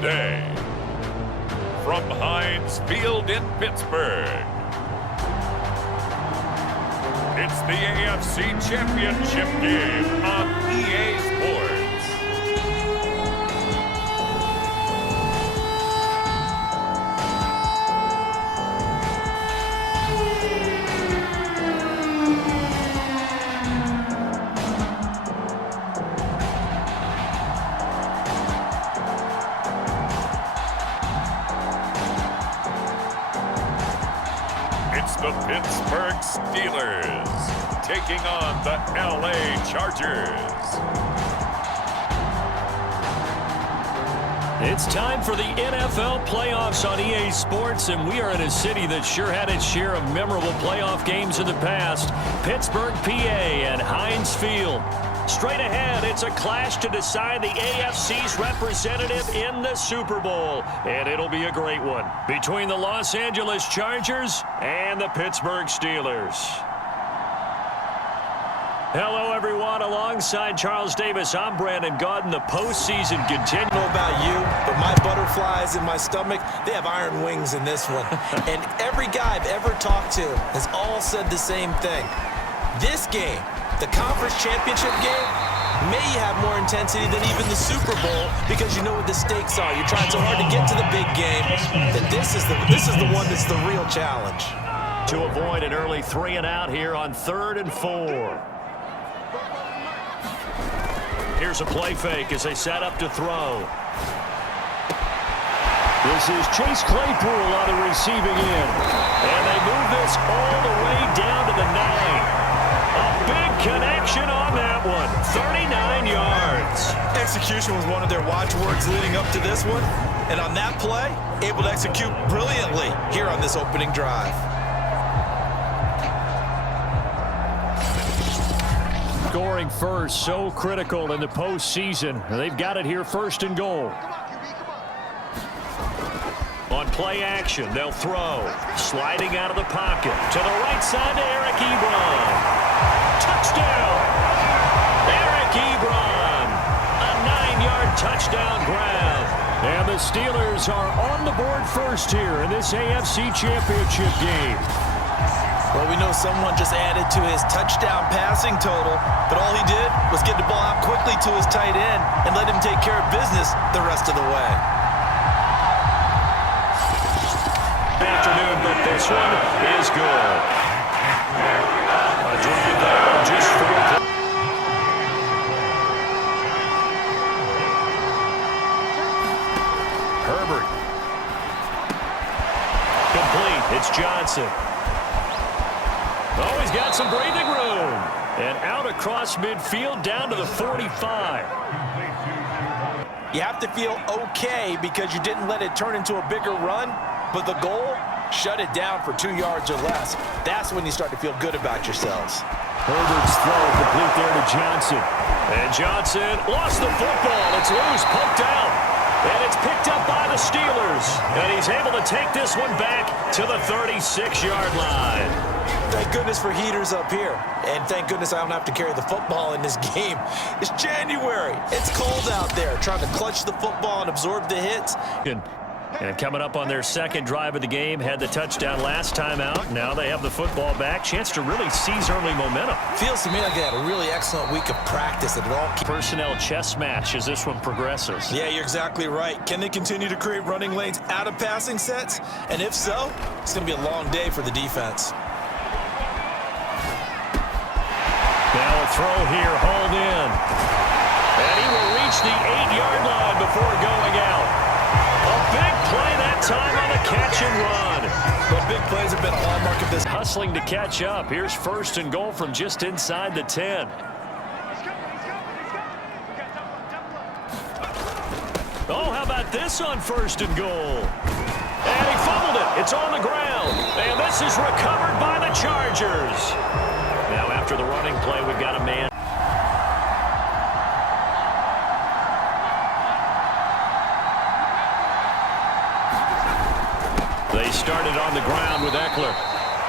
today. From Heinz Field in Pittsburgh, it's the AFC Championship game on EA Sports. It's the Pittsburgh Steelers taking on the LA Chargers. It's time for the NFL playoffs on EA Sports, and we are in a city that sure had its share of memorable playoff games in the past. Pittsburgh, PA, and Heinz Field. Straight ahead, it's a clash to decide the AFC's representative in the Super Bowl. And it'll be a great one between the Los Angeles Chargers and the Pittsburgh Steelers. Hello, everyone. Alongside Charles Davis, I'm Brandon Gaudin. The postseason continues. I don't know about you, but my butterflies in my stomach, they have iron wings in this one. And every guy I've ever talked to has all said the same thing. This game, the conference championship game, may have more intensity than even the Super Bowl because you know what the stakes are. You're trying so hard to get to the big game that this is the one that's the real challenge. To avoid an early 3-and-out here on 3rd and 4. Here's a play fake as they set up to throw. This is Chase Claypool on the receiving end. And they move this all the way down to the 9. A big connection on that one. 39 yards. Execution was one of their watchwords leading up to this one. And on that play, able to execute brilliantly here on this opening drive. Scoring first, so critical in the postseason. They've got it here, 1st and goal. On play action, they'll throw. Sliding out of the pocket. To the right side to Eric Ebron. Touchdown! Eric Ebron! A 9-yard touchdown grab. And the Steelers are on the board first here in this AFC Championship game. Well, we know someone just added to his touchdown passing total, but all he did was get the ball out quickly to his tight end and let him take care of business the rest of the way. Afternoon, but this one is good. A drive there just for Herbert. Complete. It's Johnson. Oh, he's got some breathing room. And out across midfield down to the 45. You have to feel okay because you didn't let it turn into a bigger run, but the goal, shut it down for 2 yards or less. That's when you start to feel good about yourselves. Herbert's throw complete there to Johnson. And Johnson lost the football. It's loose, poked out. And it's picked up by the Steelers. And he's able to take this one back to the 36-yard line. Thank goodness for heaters up here. And thank goodness I don't have to carry the football in this game. It's January. It's cold out there. Trying to clutch the football and absorb the hits. And coming up on their second drive of the game, had the touchdown last time out. Now they have the football back. Chance to really seize early momentum. Feels to me like they had a really excellent week of practice. That it all personnel chess match as this one progresses. Yeah, you're exactly right. Can they continue to create running lanes out of passing sets? And if so, it's going to be a long day for the defense. Now a throw here, hauled in. And he will reach the 8-yard line before going out. A big play that time on the catch and run. But big plays have been a hallmark of this. Hustling to catch up. Here's 1st and goal from just inside the 10. Oh, how about this on 1st and goal? And he fumbled it. It's on the ground. And this is recovered by the Chargers. Now after the running play, we've got a man. They started on the ground with Eckler.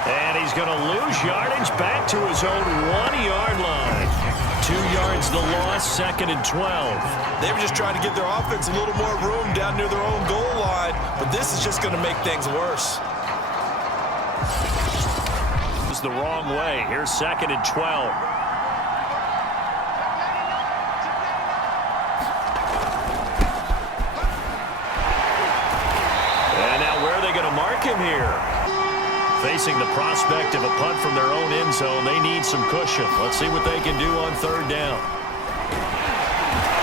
And he's going to lose yardage back to his own 1-yard line. 2 yards the loss, 2nd and 12. They were just trying to give their offense a little more room down near their own goal line, but this is just going to make things worse. This is the wrong way. Here's 2nd and 12. And now where are they going to mark him here? Facing the prospect of a punt from their own end zone, they need some cushion. Let's see what they can do on 3rd down.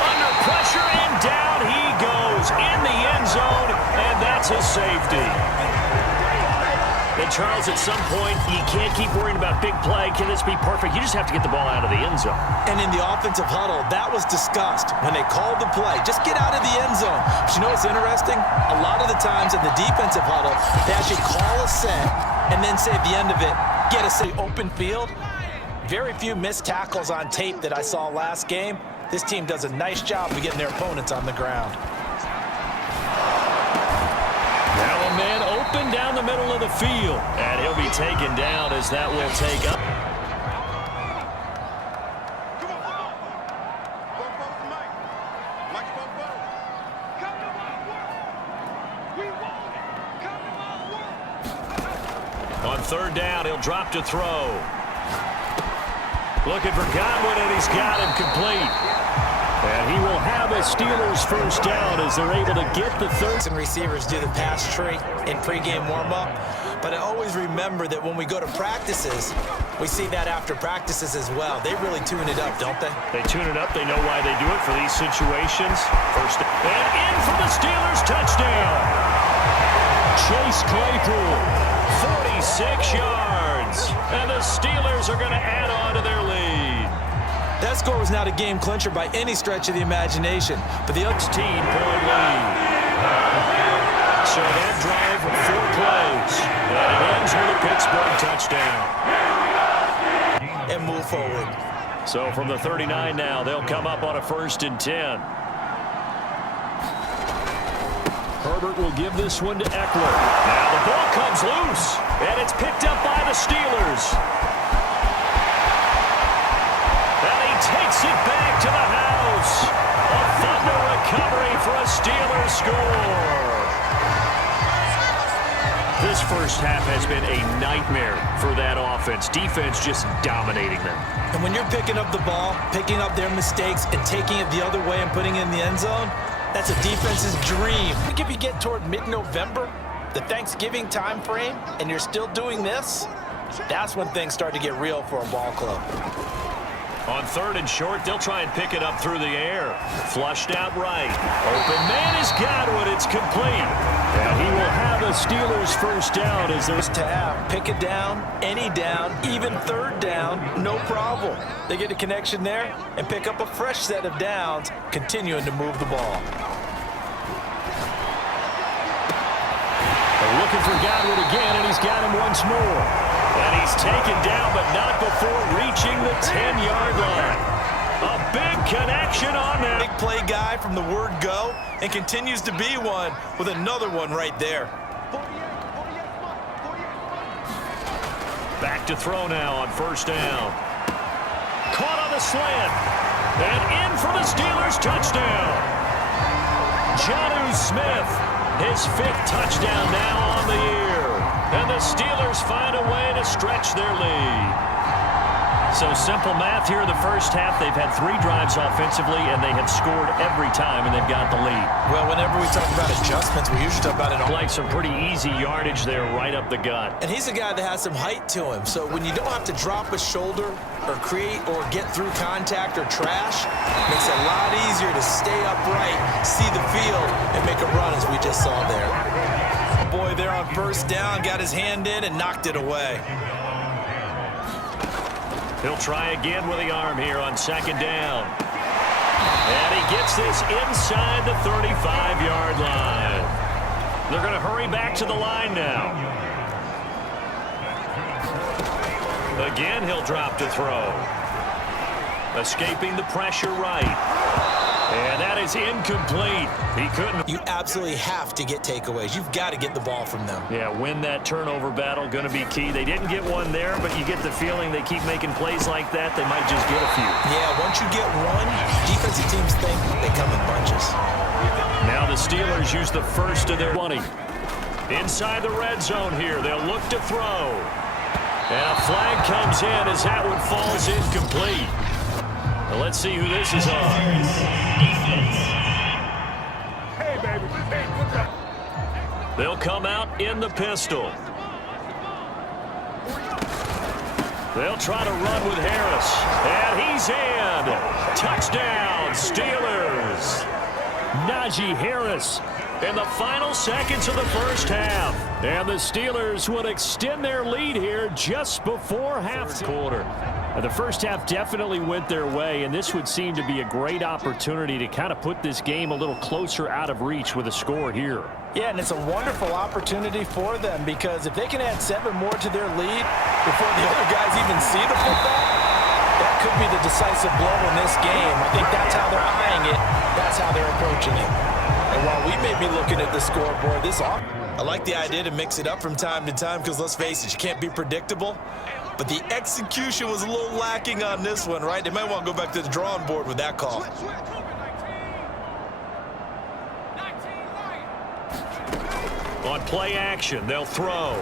Under pressure, and down he goes in the end zone, and that's a safety. And Charles, at some point, you can't keep worrying about big play. Can this be perfect? You just have to get the ball out of the end zone. And in the offensive huddle, that was discussed when they called the play. Just get out of the end zone. But you know what's interesting? A lot of the times in the defensive huddle, they actually call a set and then say at the end of it, get us the open field. Very few missed tackles on tape that I saw last game. This team does a nice job of getting their opponents on the ground. Now a man open down the middle of the field. And he'll be taken down as that will take up. On 3rd down, he'll drop to throw. Looking for Godwin, and he's got him complete. And he will have a Steelers first down as they're able to get the third. Some receivers do the pass tree in pregame warm-up, but I always remember that when we go to practices, we see that after practices as well. They really tune it up, don't they? They tune it up. They know why they do it for these situations. First, and in for the Steelers touchdown. Chase Claypool, 46 yards. And the Steelers are going to add on to their lead. That score was not a game clincher by any stretch of the imagination, but the 16-point lead. So that drive, 4 plays, and it ends with a Pittsburgh touchdown. And move forward. So from the 39 now, they'll come up on a 1st and 10. Herbert will give this one to Eckler. Now the ball comes loose, and it's picked up by the Steelers. Takes it back to the house. A Thunder recovery for a Steelers score. This first half has been a nightmare for that offense. Defense just dominating them. And when you're picking up the ball, picking up their mistakes, and taking it the other way and putting it in the end zone, that's a defense's dream. I think if you get toward mid-November, the Thanksgiving time frame, and you're still doing this, that's when things start to get real for a ball club. On 3rd and short, they'll try and pick it up through the air. Flushed out right. Open man is Godwin. It's complete. And he will have a Steelers first down as there's to have. Pick it down, any down, even 3rd down, no problem. They get a connection there and pick up a fresh set of downs, continuing to move the ball. They're looking for Godwin again, and he's got him once more. And he's taken down, but not before reaching the 10-yard line. A big connection on that. Big play guy from the word go, and continues to be one with another one right there. Back to throw now on 1st down. Caught on the slant. And in for the Steelers touchdown. Jonnu Smith, his 5th touchdown now on the year. And the Steelers find a way to stretch their lead. So simple math here in the first half. They've had 3 drives offensively, and they have scored every time, and they've got the lead. Well, whenever we talk about adjustments, we usually talk about it. Like some pretty easy yardage there right up the gut. And he's a guy that has some height to him. So when you don't have to drop a shoulder or create or get through contact or trash, it makes it a lot easier to stay upright, see the field, and make a run as we just saw there. Boy, there on 1st down, got his hand in and knocked it away. He'll try again with the arm here on 2nd down. And he gets this inside the 35-yard line. They're going to hurry back to the line now. Again, he'll drop to throw. Escaping the pressure right. And that is incomplete. He couldn't. You absolutely have to get takeaways. You've got to get the ball from them. Yeah, win that turnover battle, going to be key. They didn't get one there, but you get the feeling they keep making plays like that, they might just get a few. Yeah, once you get one, defensive teams think they come in bunches. Now the Steelers use the first of their 20. Inside the red zone here, they'll look to throw. And a flag comes in as that one falls incomplete. Well, let's see who this is on. Hey, baby. Hey, good job. They'll come out in the pistol. They'll try to run with Harris. And he's in. Touchdown, Steelers. Najee Harris in the final seconds of the first half. And the Steelers would extend their lead here just before half quarter. The first half definitely went their way, and this would seem to be a great opportunity to kind of put this game a little closer out of reach with a score here. Yeah, and it's a wonderful opportunity for them because if they can add 7 more to their lead before the other guys even see the football, that could be the decisive blow in this game. I think that's how they're eyeing it. That's how they're approaching it. And while we may be looking at the scoreboard, I like the idea to mix it up from time to time because, let's face it, you can't be predictable. But the execution was a little lacking on this one, right? They might want to go back to the drawing board with that call. On play action, they'll throw.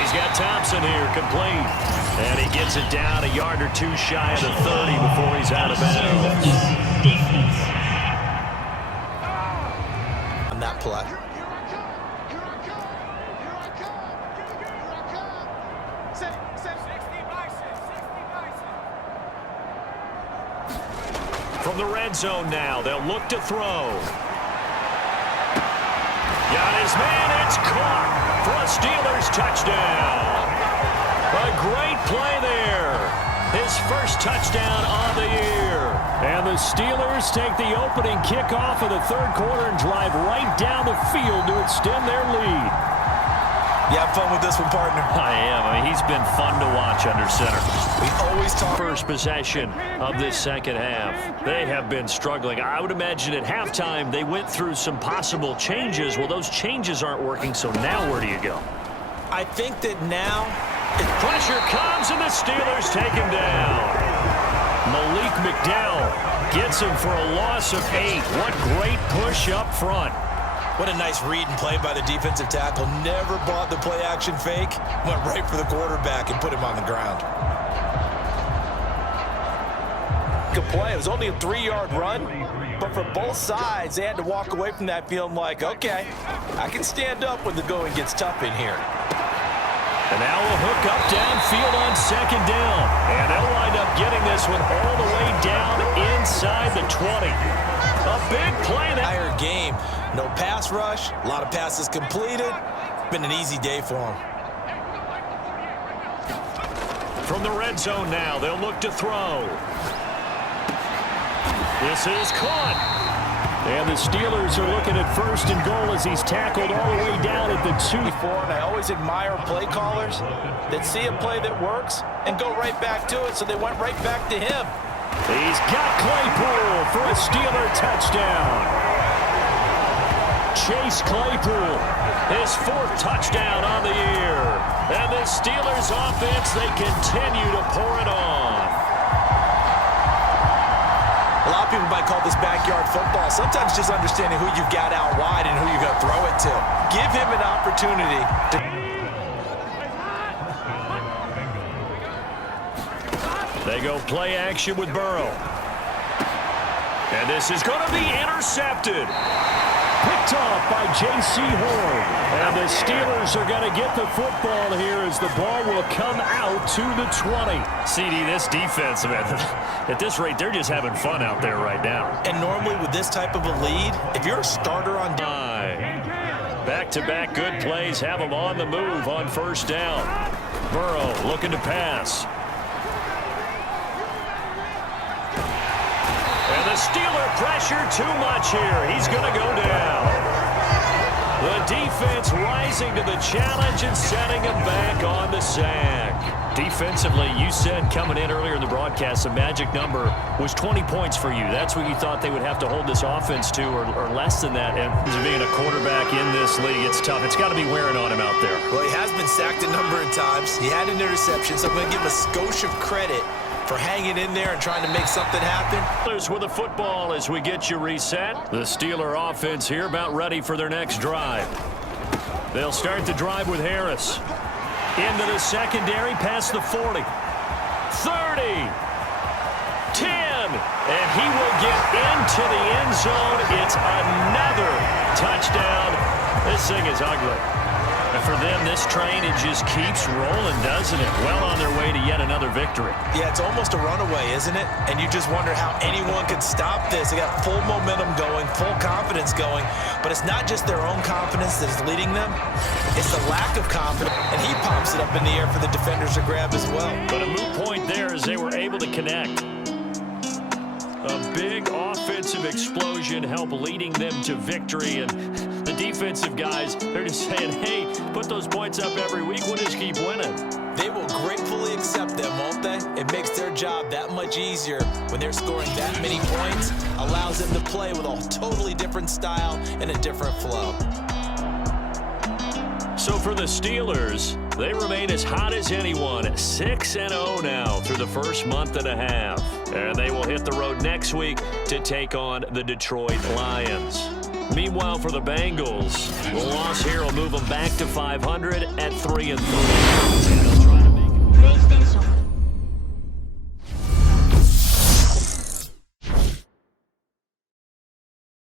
He's got Thompson here, complete. And he gets it down a yard or two shy of the 30 before he's out of bounds. On that play. From the red zone now, they'll look to throw. Got his man, it's caught for a Steelers touchdown. A great play there. His first touchdown on the year. And the Steelers take the opening kickoff of the third quarter and drive right down the field to extend their lead. You have fun with this one, partner? I am. I mean, he's been fun to watch under center. We always talk. First possession of this second half. They have been struggling. I would imagine at halftime they went through some possible changes. Well, those changes aren't working, so now where do you go? I think that now... Pressure comes, and the Steelers take him down. Malik McDowell gets him for a loss of 8. What great push up front. What a nice read and play by the defensive tackle. Never bought the play-action fake. Went right for the quarterback and put him on the ground. good play. It was only a 3-yard run, but for both sides, they had to walk away from that feeling like, okay, I can stand up when the going gets tough in here. And now a hook up downfield on second down. And they'll wind up getting this one all the way down inside the 20. A big play. Higher game. No pass rush. A lot of passes completed. Been an easy day for them. From the red zone now, they'll look to throw. This is caught. And the Steelers are looking at first and goal as he's tackled all the way down at the 2. And I always admire play callers that see a play that works and go right back to it, so they went right back to him. He's got Claypool for a Steeler touchdown. Chase Claypool, his 4th touchdown on the year. And the Steelers offense, they continue to pour it on. A lot of people might call this backyard football. Sometimes just understanding who you've got out wide and who you're going to throw it to. Give him an opportunity to... They go play action with Burrow. And this is going to be intercepted. Picked off by J.C. Horn. And the Steelers are going to get the football here as the ball will come out to the 20. CD, this defense, man, at this rate, they're just having fun out there right now. And normally with this type of a lead, if you're a starter on... Back-to-back good plays have them on the move on first down. Burrow looking to pass. And the Steeler pressure too much here. He's going to go down. The defense rising to the challenge and setting him back on the sack. Defensively, you said coming in earlier in the broadcast, the magic number was 20 points for you. That's what you thought they would have to hold this offense to, or less than that. And as being a quarterback in this league, it's tough. It's got to be wearing on him out there. Well, he has been sacked a number of times. He had an interception, so I'm going to give him a skosh of credit for hanging in there and trying to make something happen. Steelers with the football as we get you reset. The Steeler offense here about ready for their next drive. They'll start the drive with Harris. Into the secondary, past the 40. 30. 10. And he will get into the end zone. It's another touchdown. This thing is ugly. And for them, this train, it just keeps rolling, doesn't it? Well on their way to yet another victory. Yeah, it's almost a runaway, isn't it? And you just wonder how anyone could stop this. They got full momentum going, full confidence going. But it's not just their own confidence that is leading them. It's the lack of confidence. And he pops it up in the air for the defenders to grab as well. But a moot point there as they were able to connect. A big offensive explosion helped leading them to victory. And the defensive guys, they're just saying, hey, put those points up every week. We'll just keep winning. They will gratefully accept them, won't they? It makes their job that much easier when they're scoring that many points. Allows them to play with a totally different style and a different flow. So for the Steelers, they remain as hot as anyone, 6-0 now through the first month and a half. And they will hit the road next week to take on the Detroit Lions. Meanwhile, for the Bengals, the loss here will move them back to 500 at 3-3.